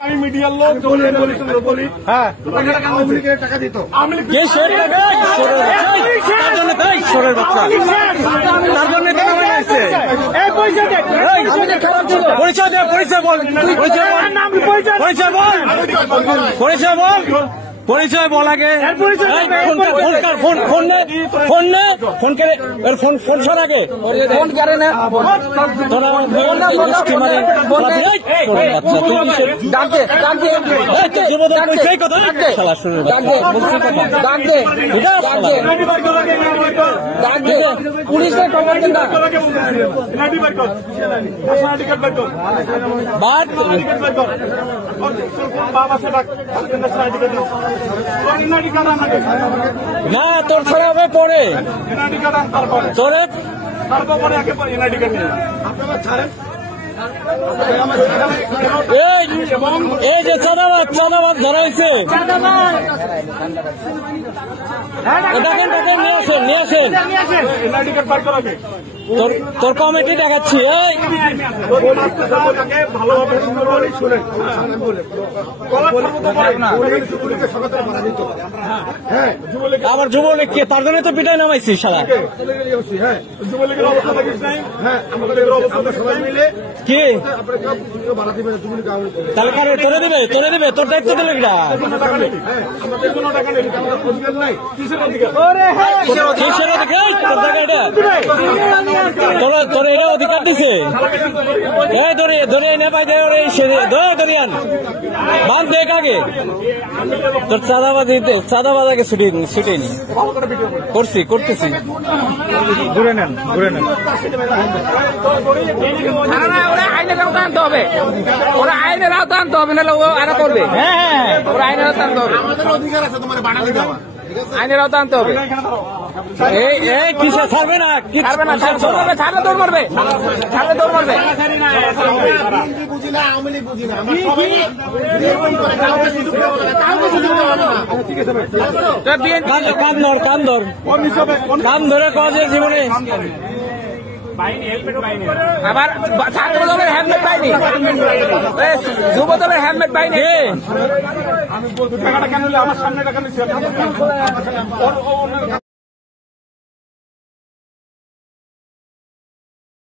আমি মিডিয়ার লোক বলি হ্যাঁ আওয়ামী লীগের টাকা দিত ঈশ্বরের বাচ্চা তার জন্য কেন হয়েছে পরিচয় দে পরিচয় বল পরিচয় বল আগে ফোন সর আগে ফোন করে না পুলিশের খবর দেন না না তোর ছাড়া হবে পরে তোরে এই যে চাঁদাবাদ ধরাইছে নিয়ে আসেন তোর কমিটি দেখাচ্ছি আবার যুবলীগ কে তার জন্য তো পিটাই নামাইছি সারা কি তাহলে কারে তোরে দিবে তোর দায়িত্ব দিলে তোর এটা অধিকার দিছে ধরে এনে পাই দরিয়ান বান দেখ আগে তোর চাঁদাবাজ আগে ছুটেনি করতেছি ঘুরে নেন আইনের আওতা আনতে হবে ওরা আইনের আওতা আনতে হবে নাহলে আরো করবে হ্যাঁ ওরা আইনের আওতা আনতে হবে অধিকার আছে তোমার বানাতে দেওয়া আইনের আওতা আনতে হবে এই কিসে ছাড়বে না ছাড়লে দৌড় মারবে কান ধরে কাজের জীবনে আবার ছাত্র দলের হেলমেট পাইনি যুব দলের হেলমেট পাইনি আমি বলতে টাকাটা কেন আমার সামনে টাকা নিচ্ছি